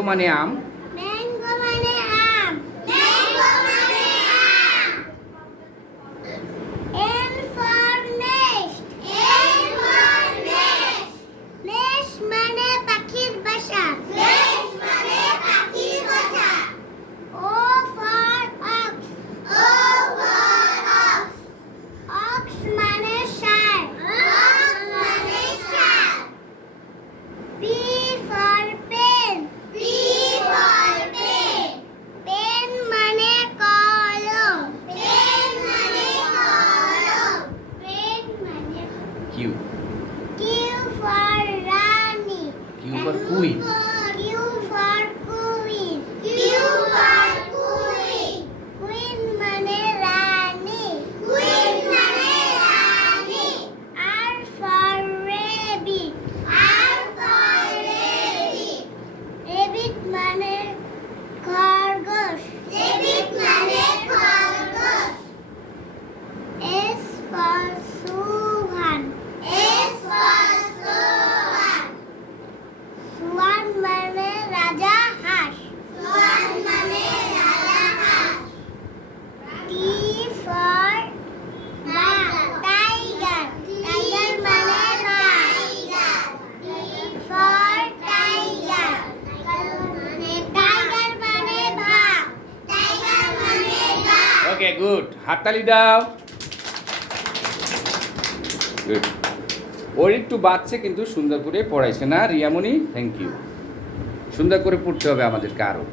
Mango মানে আম। Mango মানে আম। Mango মানে আম। N for nest. N for nest. Nest মানে পাখির বাসা। Nest মানে পাখির বাসা। O for ox. O for ox. Ox মানে ষাঁড়। Ox মানে ষাঁড়। P for pen. P for pen. Pen মানে কলম। Pen মানে কলম। Pen মানে কিউ। Q for রানী। Q for queen. Q for queen. Q for queen. Queen মানে রানী। Queen মানে রানী। R for rabbit. R for rabbit. Rabbit মানে খরগোশ। Rabbit মানে খরগোশ। S for সুহান। S for সুহান। Swan মানে রাজা হাঁস। Swan মানে রাজা হাঁস। T for tiger. Tiger মানে বাঘ। T for tiger. Tiger মানে বাঘ। Tiger মানে বাঘ। ওকে গুড, হাততালি দাও। গুড। ওর একটু বাচ্চা কিন্তু সুন্দর করে পড়াইছে না রিয়ামণি? Thank you. সুন্দর করে পড়তে হবে আমাদেরকে আরও।